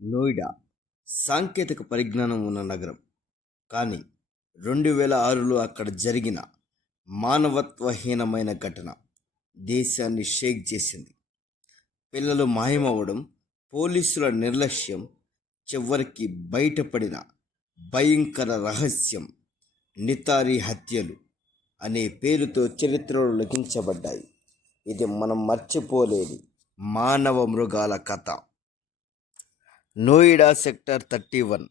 నోయిడా సాంకేతిక పరిజ్ఞానం ఉన్న నగరం. కానీ 2006లో అక్కడ జరిగిన మానవత్వహీనమైన ఘటన దేశాన్ని షేక్ చేసింది. పిల్లలు మాయమవ్వడం, పోలీసుల నిర్లక్ష్యం, చివరికి బయటపడిన భయంకర రహస్యం నితారి హత్యలు అనే పేరుతో చరిత్రలో లిఖించబడ్డాయి. ఇది మనం మర్చిపోలేని మానవ మృగాల కథ. నోయిడా సెక్టర్ 31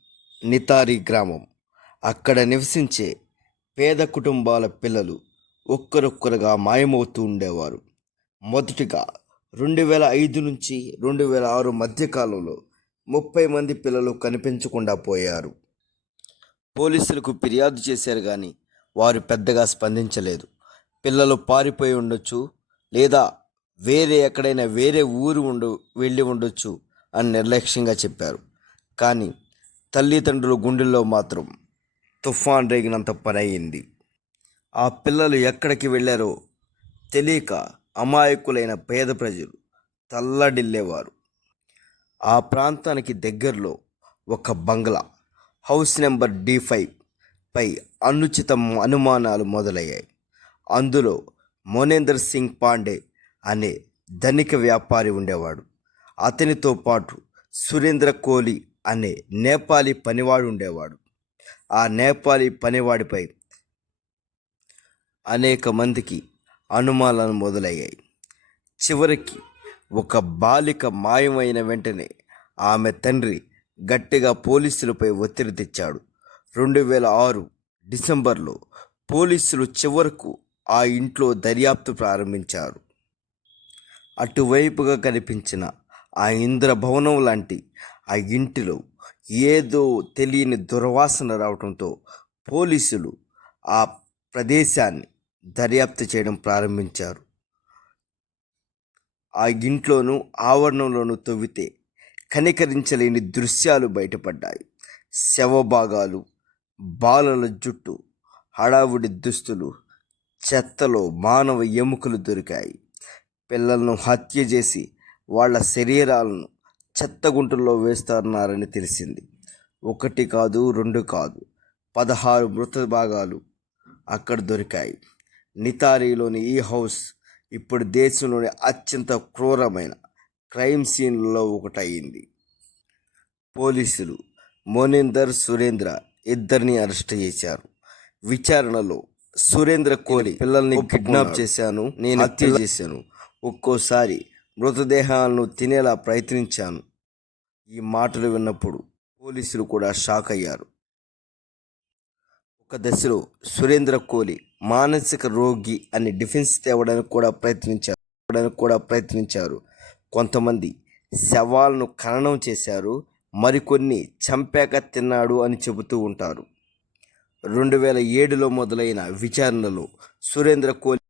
నితారి గ్రామం. అక్కడ నివసించే పేద కుటుంబాల పిల్లలు ఒక్కరొక్కరుగా మాయమవుతూ ఉండేవారు. మొదటిగా 2005 నుంచి 2006 మధ్యకాలంలో 30 మంది పిల్లలు కనిపించకుండా పోయారు. పోలీసులకు ఫిర్యాదు చేశారు కానీ వారు పెద్దగా స్పందించలేదు. పిల్లలు పారిపోయి ఉండొచ్చు, లేదా వేరే ఊరు వెళ్ళి ఉండొచ్చు అని నిర్లక్ష్యంగా చెప్పారు. కానీ తల్లిదండ్రుల గుండెల్లో మాత్రం తుఫాన్ రేగినంత పని అయింది. ఆ పిల్లలు ఎక్కడికి వెళ్ళారో తెలియక అమాయకులైన పేద ప్రజలు తల్లడిల్లేవారు. ఆ ప్రాంతానికి దగ్గరలో ఒక బంగ్లా, హౌస్ నెంబర్ D5 పై అనుచిత అనుమానాలు మొదలయ్యాయి. అందులో మోనేందర్ సింగ్ పాండే అనే ధనిక వ్యాపారి ఉండేవాడు. అతనితో పాటు సురేంద్ర కోహ్లీ అనే నేపాలీ పనివాడు ఉండేవాడు. ఆ నేపాలీ పనివాడిపై అనేక మందికి అనుమానాలు మొదలయ్యాయి. చివరికి ఒక బాలిక మాయమైన వెంటనే ఆమె తండ్రి గట్టిగా పోలీసులపై ఒత్తిడి తెచ్చాడు. 2006 డిసెంబర్లో పోలీసులు చివరకు ఆ ఇంట్లో దర్యాప్తు ప్రారంభించారు. అటువైపుగా కనిపించిన ఆ ఇంద్రభవనం లాంటి ఆ ఇంటిలో ఏదో తెలియని దుర్వాసన రావడంతో పోలీసులు ఆ ప్రదేశాన్ని దర్యాప్తు చేయడం ప్రారంభించారు. ఆ ఇంట్లోనూ ఆవరణంలోనూ తవ్వితే కనికరించలేని దృశ్యాలు బయటపడ్డాయి. శవభాగాలు, బాలల జుట్టు, హడావుడి దుస్తులు, చెత్తలో మానవ ఎముకలు దొరికాయి. పిల్లలను హత్య చేసి వాళ్ళ శరీరాలను చెత్తగుంటల్లో వేస్తున్నారని తెలిసింది. 1 కాదు, 2 కాదు, 16 మృతభాగాలు అక్కడ దొరికాయి. నితారీలోని ఈ హౌస్ ఇప్పుడు దేశంలోని అత్యంత క్రూరమైన క్రైమ్ సీన్లలో ఒకటయింది. పోలీసులు మోనిందర్, సురేంద్ర ఇద్దరిని అరెస్ట్ చేశారు. విచారణలో సురేంద్ర కోహ్లీ పిల్లల్ని కిడ్నాప్ చేశాను, నేను హత్య చేశాను, ఒక్కోసారి మృతదేహాలను తినేలా ప్రయత్నించాను. ఈ మాటలు విన్నప్పుడు పోలీసులు కూడా షాక్ అయ్యారు. ఒక దశలో సురేంద్ర కోహ్లీ మానసిక రోగి అని డిఫెన్స్ తేవడానికి కూడా ప్రయత్నించారు. కొంతమంది శవాలను ఖననం చేశారు, మరికొన్ని చంపాక తిన్నాడు అని చెబుతూ ఉంటారు. 2007లో మొదలైన విచారణలో సురేంద్ర కోహ్లీ